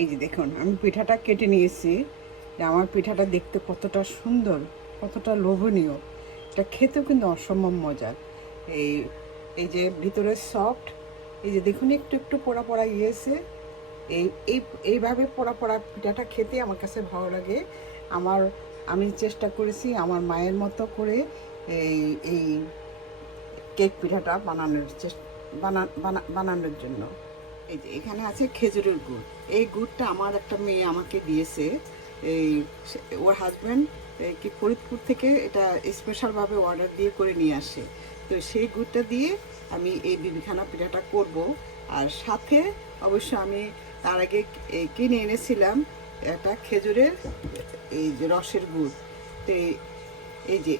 এই যে দেখুন আমি পিঠাটা কেটে নিয়েছি। যে আমার পিঠাটা দেখতে কতটা সুন্দর, কতটা লোভনীয়, এটা খেতেও কিন্তু অসম্ভব মজার। এই এই যে ভিতরে সফট, এই যে দেখুন একটু একটু পোড়া পোড়া ইয়েছে। এই এই এইভাবে পোড়া পোড়া পিঠাটা খেতে আমার কাছে ভালো লাগে। আমার আমি চেষ্টা করেছি আমার মায়ের মতো করে এই এই কেক পিঠাটা বানানোর জন্য। এই যে এখানে আছে খেজুরের গুড়। এই গুড়টা আমার একটা মেয়ে আমাকে দিয়েছে। এই ওর হাজব্যান্ড কি ফরিদপুর থেকে এটা স্পেশালভাবে অর্ডার দিয়ে করে নিয়ে আসে। তো সেই গুড়টা দিয়ে আমি এই বিবিখানা পিঠাটা করব। আর সাথে অবশ্য আমি তার আগে কিনে এনেছিলাম একটা খেজুরের এই যে রসের গুড়। তো এই যে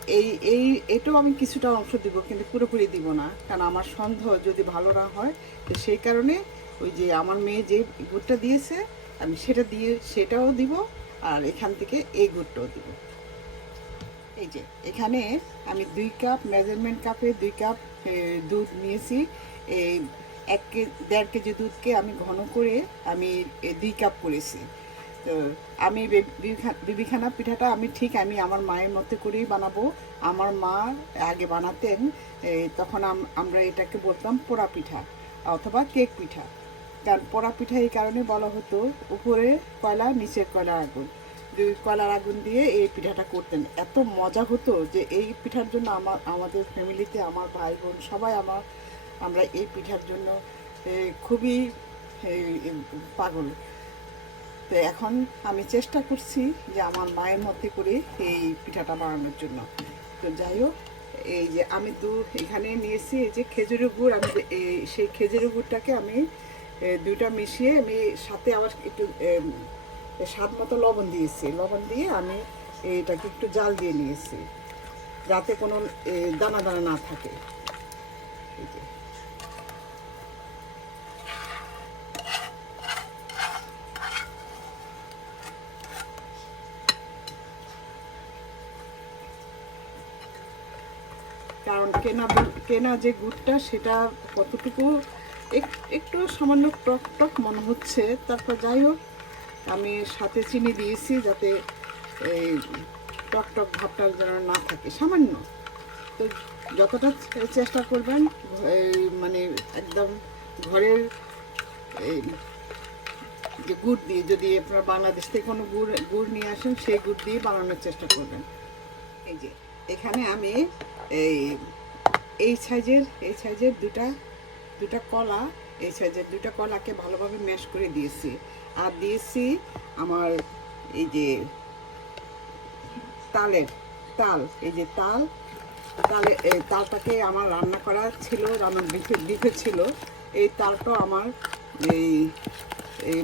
এই এটাও আমি কিছুটা অংশ দিব, কিন্তু পুরোপুরি দিব না, কারণ আমার সন্দেহ যদি ভালো না হয়। তো সেই কারণে ওই যে আমার মেয়ে যে গুড়টা দিয়েছে আমি সেটাও দিব, আর এখান থেকে এই গুড়টাও দিব। এই যে এখানে আমি 2 কাপ মেজারমেন্ট কাপে 2 কাপ দুধ নিয়েছি। এই 1.5 কেজি দুধকে আমি ঘন করে আমি 2 কাপ করেছি। তো আমি বিবিখানা পিঠাটা আমি আমার মায়ের মতো করেই বানাবো। আমার মা আগে বানাতেন, তখন আমরা এটাকে বলতাম পোড়া পিঠা অথবা কেক পিঠা। কারণ পোড়া পিঠা এই কারণে বলা হতো, উপরে কয়লা নিচে কয়লার আগুন, কয়লার আগুন দিয়ে এই পিঠাটা করতেন। এত মজা হতো যে এই পিঠার জন্য আমাদের ফ্যামিলিতে আমার ভাই বোন সবাই আমরা এই পিঠার জন্য খুবই পাগল। তো এখন আমি চেষ্টা করছি যে আমার মায়ের মধ্যে করে এই পিঠাটা বানানোর জন্য। তো যাই হোক, এই যে আমি এখানে নিয়েছি এই যে খেজুরের গুড়। আমি সেই খেজুরের গুড়টাকে আমি দুইটা মিশিয়ে আমি সাথে আবার একটু স্বাদ মতো লবণ দিয়েছি। লবণ দিয়ে আমি এটাকে একটু জাল দিয়ে নিয়েছি, যাতে কোনো দানা দানা না থাকে। এই যে কারণ কেনা যে গুড়টা সেটা কতটুকু একটু সামান্য টক টক মনে হচ্ছে। তারপর যাই হোক, আমি সাথে চিনি দিয়েছি যাতে এই টক টক ভাবটা যেন না থাকে, সামান্য। তো যতটা চেষ্টা করবেন মানে একদম ঘরের এই যে গুড় দিয়ে, যদি আপনারা বাংলাদেশ থেকে কোনো গুড় নিয়ে আসেন সেই গুড় দিয়ে বানানোর চেষ্টা করবেন। এই যে এখানে আমি এই এই সাইজের দুটা কলা, এই সাইজের দুটা কলাকে ভালোভাবে ম্যাশ করে দিয়েছি। আর দিয়েছি আমার এই যে তাল, এই যে তালটাকে আমার রান্না করা ছিল, রান্নার বিফে ছিল। এই তালটাও আমার এই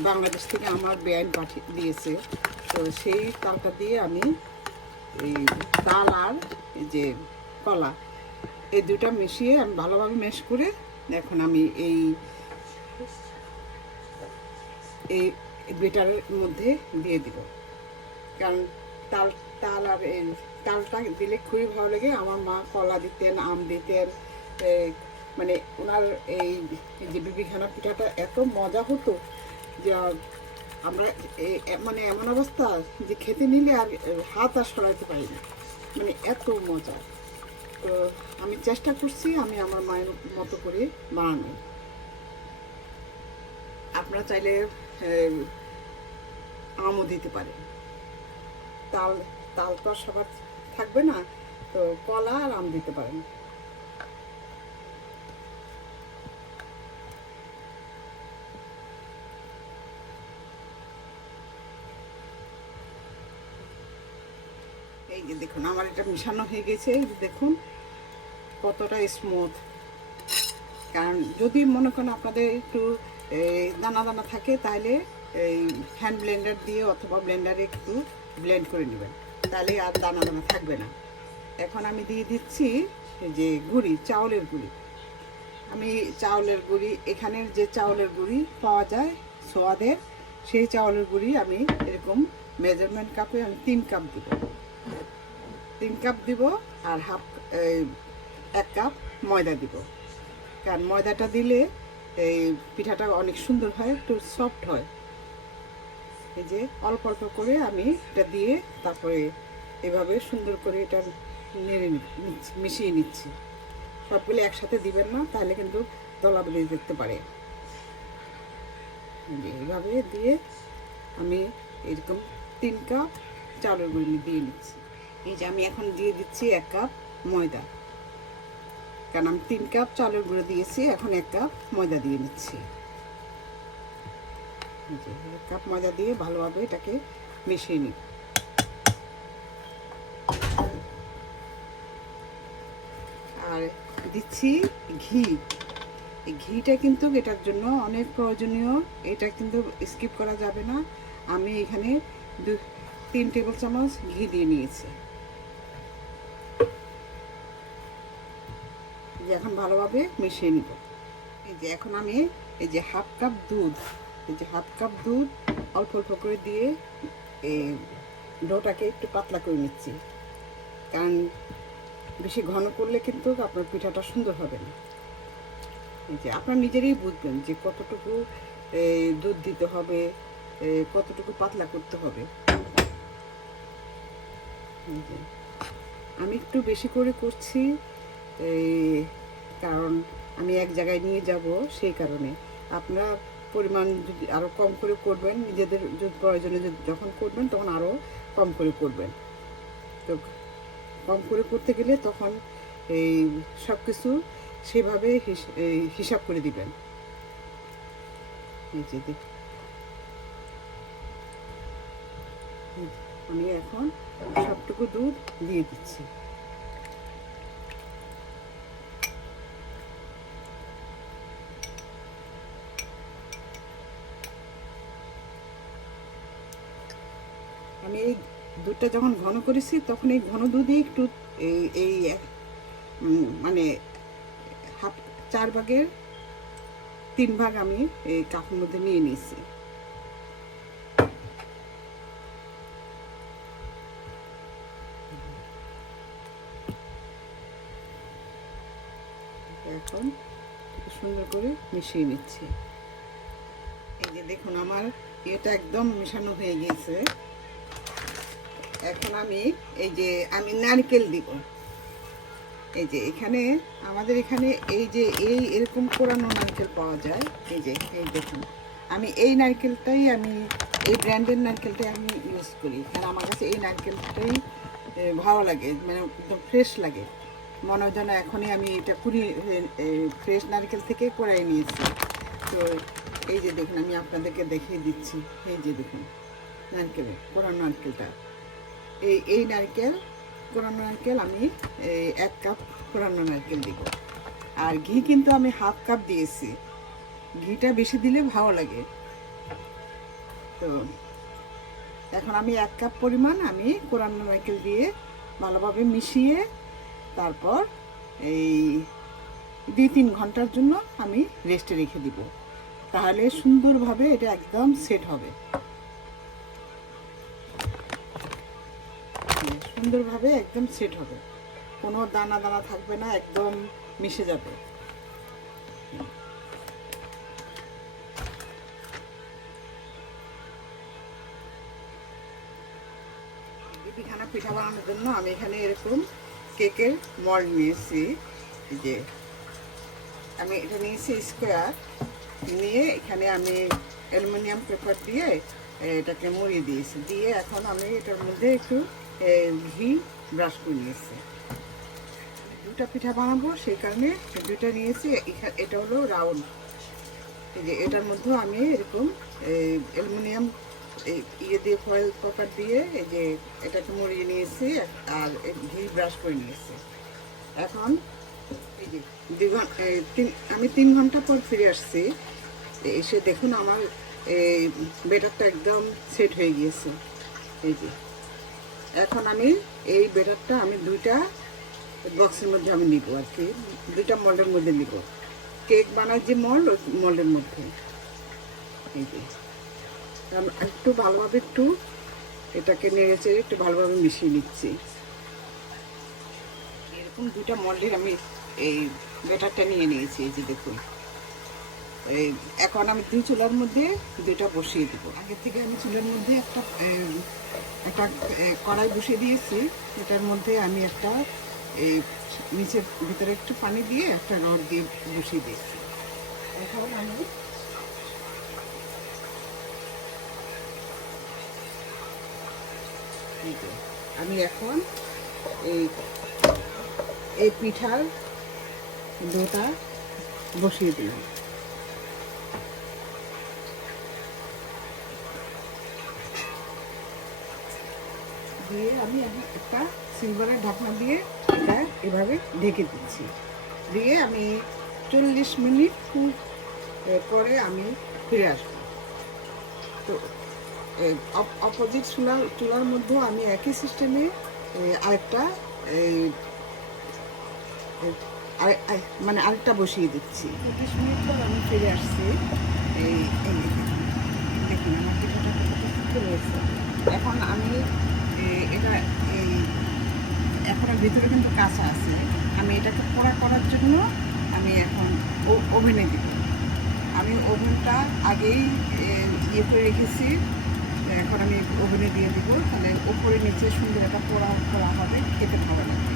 বাংলাদেশ থেকে আমার বেআইন পাঠিয়ে দিয়েছে। তো সেই তালটা দিয়ে আমি এই তাল আর এই যে কলা, এই দুটা মিশিয়ে আমি ভালোভাবে ম্যাশ করে এখন আমি এই এই বেটারের মধ্যে দিয়ে দিব। কারণ তাল তাল আর এই তালটা দিলে খুবই ভালো লাগে। আমার মা কলা দিতেন, আম দিতেন, মানে ওনার এই যে বিবিখানা পিঠাটা এত মজা হতো যে আমরা মানে এমন অবস্থা যে খেতে নিলে আর হাত আর সরাইতে পারি না, মানে এত মজা। তো আমি চেষ্টা করছি আমি আমার মায়ের মতো করে বানানো। আপনারা চাইলে আমও দিতে পারেন। তাল তাল তো আর সবার থাকবে না, তো কলা আর আম দিতে পারেন। এই যে দেখুন আমার এটা মিশানো হয়ে গেছে। এই যে দেখুন কতটা স্মুথ। কারণ যদি মনে করেন আপনাদের একটু দানা দানা থাকে, তাহলে এই হ্যান্ড ব্লেন্ডার দিয়ে অথবা ব্লেন্ডারে একটু ব্লেন্ড করে নেবেন, তাহলে আর দানা দানা থাকবে না। এখন আমি দিয়ে দিচ্ছি যে চাউলের গুঁড়ি। আমি চাউলের গুঁড়ি, এখানের যে চাউলের গুঁড়ি পাওয়া যায় সোয়াদের, সেই চাউলের গুঁড়ি আমি এরকম মেজারমেন্ট কাপে আমি 3 কাপ দিব। 3 কাপ দিব আর 1 কাপ ময়দা দিব। কারণ ময়দাটা দিলে এই পিঠাটা অনেক সুন্দর হয়, একটু সফট হয়। এই যে অল্প অল্প করে আমি এটা দিয়ে তারপরে এভাবে সুন্দর করে এটা নেড়ে নিচ্ছি, মিশিয়ে নিচ্ছি। সবগুলো একসাথে দিবেন না, তাহলে কিন্তু দলা বেঁধে যেতে পারে। এইভাবে দিয়ে আমি এরকম 3 কাপ চালের গুঁড়ি দিয়ে নিচ্ছি। এই যে আমি এখন দিয়ে দিচ্ছি 1 কাপ ময়দা, কারণ আমি 3 কাপ চালের গুঁড়ো দিয়েছি, এখন 1 কাপ ময়দা দিয়ে নিচ্ছি। 1 কাপ ময়দা দিয়ে ভালোভাবে এটাকে মিশিয়ে নিই। আর দিচ্ছি ঘি। এই ঘিটা কিন্তু এটার জন্য অনেক প্রয়োজনীয়, এটা কিন্তু স্কিপ করা যাবে না। আমি এখানে 3 টেবিল চামচ ঘি দিয়ে নিয়েছি। যে এখন ভালোভাবে মিশিয়ে নিব। এই যে এখন আমি এই যে হাফ কাপ দুধ, এই যে হাফ কাপ দুধ অল্প অল্প করে দিয়ে এই ডোটাকে একটু পাতলা করে নিচ্ছি, কারণ বেশি ঘন করলে কিন্তু আপনার পিঠাটা সুন্দর হবে না। এই যে আপনার নিজেরই বুঝবেন যে কতটুকু দুধ দিতে হবে, কতটুকু পাতলা করতে হবে। আমি একটু বেশি করে করছি, কারণ আমি এক জায়গায় নিয়ে যাব, সেই কারণে। আপনারা পরিমাণ যদি আরও কম করে করবেন, নিজেদের যদি প্রয়োজনে যখন করবেন তখন আরও কম করে করবেন। তো কম করে করতে গেলে তখন এই সব কিছু সেভাবে হিসাব করে দিবেন। এই যে আমি এখন সবটুকু দুধ দিয়ে দিচ্ছি। আমি এই দুধটা যখন ঘন করেছি তখন এই ঘন দুধে একটু এই মানে 4 ভাগের 3 ভাগ আমি এই কাপের মধ্যে নিয়ে নিয়েছি। এখন সুন্দর করে মিশিয়ে নিচ্ছি। এই যে দেখুন আমার এটা একদম মেশানো হয়ে গিয়েছে। এখন আমি এই যে আমি নারকেল দিব। এই যে এখানে আমাদের এখানে এই যে এরকম কোরানো নারকেল পাওয়া যায়। এই যে এই দেখুন, আমি এই নারকেলটাই এই ব্র্যান্ডের নারকেলটাই আমি ইউজ করি, কারণ আমার কাছে এই নারকেলটাই ভালো লাগে, মানে একদম ফ্রেশ লাগে। মনে হয় যেন এখনই আমি এটা ফ্রেশ নারকেল থেকে কোরাই নিয়েছি। তো এই যে দেখুন, আমি আপনাদেরকে দেখিয়ে দিচ্ছি। এই যে দেখুন কোরানো নারকেলটা, এই নারকেল কোরানো নারকেল আমি 1 কাপ কোরানো নারকেল দিব। আর ঘি কিন্তু আমি হাফ কাপ দিয়েছি, ঘিটা বেশি দিলে ভালো লাগে। তো এখন আমি 1 কাপ পরিমাণ আমি কোরানো নারকেল দিয়ে ভালোভাবে মিশিয়ে তারপর এই 2-3 ঘন্টার জন্য আমি রেস্টে রেখে দিব, তাহলে সুন্দরভাবে এটা একদম সেট হবে। সুন্দরভাবে একদম সেট হবে, কোনো দানা দানা থাকবে না, একদম মিশে যাবে। বিবিখানা পিঠা বানানোর জন্য আমি এখানে এরকম কেকের মল্ড নিয়েছি। যে আমি এটা নিয়েছি স্কোয়ার, নিয়ে এখানে আমি অ্যালুমিনিয়াম পেপার দিয়ে এটাকে মুড়িয়ে দিয়েছি। দিয়ে এখন আমি এটার মধ্যে একটু ঘি ব্রাশ করে নিয়েছি। দুটা পিঠা বানাবো, সেই কারণে দুটা নিয়েছি। এটা হলো রাউন্ড। এই যে এটার মধ্যেও আমি এরকম অ্যালুমিনিয়াম ইয়ে দিয়ে ফয়েল পেপার দিয়ে এই যে এটাকে মুড়িয়ে নিয়েছি আর ঘি ব্রাশ করে নিয়েছি। এখন এই যে আমি 3 ঘন্টা পর ফিরে আসছি। এসে দেখুন আমার এই ব্যাটারটা একদম সেট হয়ে গিয়েছে। এই যে এখন আমি এই ব্যাটারটা আমি 2টা বক্সের মধ্যে আমি নিব, আর কি 2টা মল্ডের মধ্যে নিব। কেক বানার যে মল্ড, ওই মল্ডের মধ্যে। এই যে একটু ভালোভাবে এটাকে নেড়ে চেড়ে একটু ভালোভাবে মিশিয়ে নিচ্ছি। এরকম 2টা মল্ডের আমি এই ব্যাটারটা নিয়ে নিয়েছি। এই যে দেখুন, এখন আমি দুই চুলার মধ্যে দুইটা বসিয়ে দেবো। আগে থেকে আমি চুলার মধ্যে একটা কড়াই বসিয়ে দিয়েছি। এটার মধ্যে আমি একটা নিচের ভিতরে একটু পানি দিয়ে একটা রড দিয়ে বসিয়ে দিয়েছি। এখন আমি এখন এই পিঠার ডোটা বসিয়ে দিলাম। দিয়ে আমি এখন একটা সিলভারের ঢাকনা দিয়ে এটা এভাবে ঢেকে দিচ্ছি। দিয়ে আমি 40 মিনিট পরে আমি ফিরে আসবো। তো অপোজিট চুলার মধ্যেও আমি একই সিস্টেমে আরেকটা আরেকটা বসিয়ে দিচ্ছি। 25 মিনিট পর আমি ফিরে আসছি। দেখুন আমার পিঠাটা কতটা ফুটে রয়েছে। এখন আমি এটা এখনো ভিতরে কিন্তু কাঁচা আছে। আমি এটাকে পোড়া করার জন্য আমি এখন ওভেনে দিব। আমি ওভেনটা আগেই করে রেখেছি। এখন আমি ওভেনে দিয়ে দিব, তাহলে উপরে নিচে সুন্দর একটা পোড়া করা হবে, খেতে ভালো লাগবে।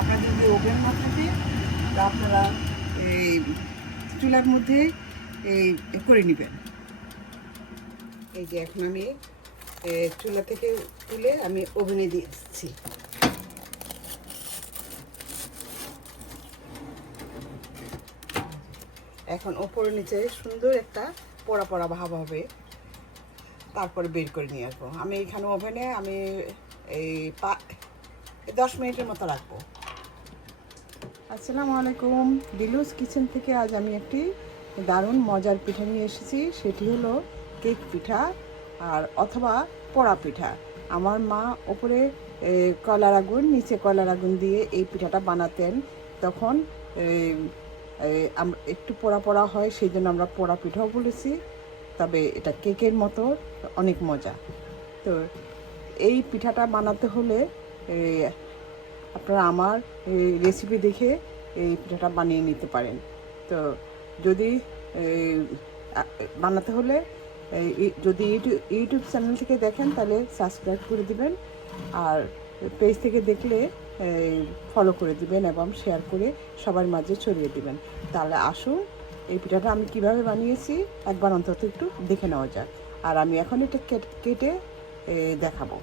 আপনাদের যদি ওভেন না থাকে তা আপনারা এই চুলার মধ্যে করে নেবেন। এই যে এখন আমি চুলা থেকে তুলে আমি ওভেনে দিয়ে দিচ্ছি। এখন ওপরে নিচে সুন্দর একটা পোড়া পোড়া ভাব হবে, তারপরে বের করে নিয়ে আসবো। আমি এখানে ওভেনে আমি 10 মিনিটের মতো রাখবো। আসসালামু আলাইকুম, ডিলুস কিচেন থেকে আজ আমি একটি দারুণ মজার পিঠা নিয়ে এসেছি। সেটি হলো কেক পিঠা আর অথবা পোড়া পিঠা। আমার মা ওপরে কয়লার আগুন, নিচে কয়লার আগুন দিয়ে এই পিঠাটা বানাতেন। তখন একটু পোড়া পোড়া হয়, সেই জন্য আমরা পোড়া পিঠাও বলেছি। তবে এটা কেকের মতো অনেক মজা। তো এই পিঠাটা বানাতে হলে আপনারা আমার রেসিপি দেখে এই পিঠাটা বানিয়ে নিতে পারেন। তো যদি বানাতে হলে যদি ইউটিউব চ্যানেল থেকে দেখেন তাহলে সাবস্ক্রাইব করে দিবেন, আর পেজ থেকে দেখলে ফলো করে দিবেন এবং শেয়ার করে সবার মাঝে ছড়িয়ে দিবেন। তাহলে আসুন এই পিঠাটা আমি কিভাবে বানিয়েছি একবার অন্তত একটু দেখে নেওয়া যাক। আর আমি এখন এটা কেটে দেখাবো।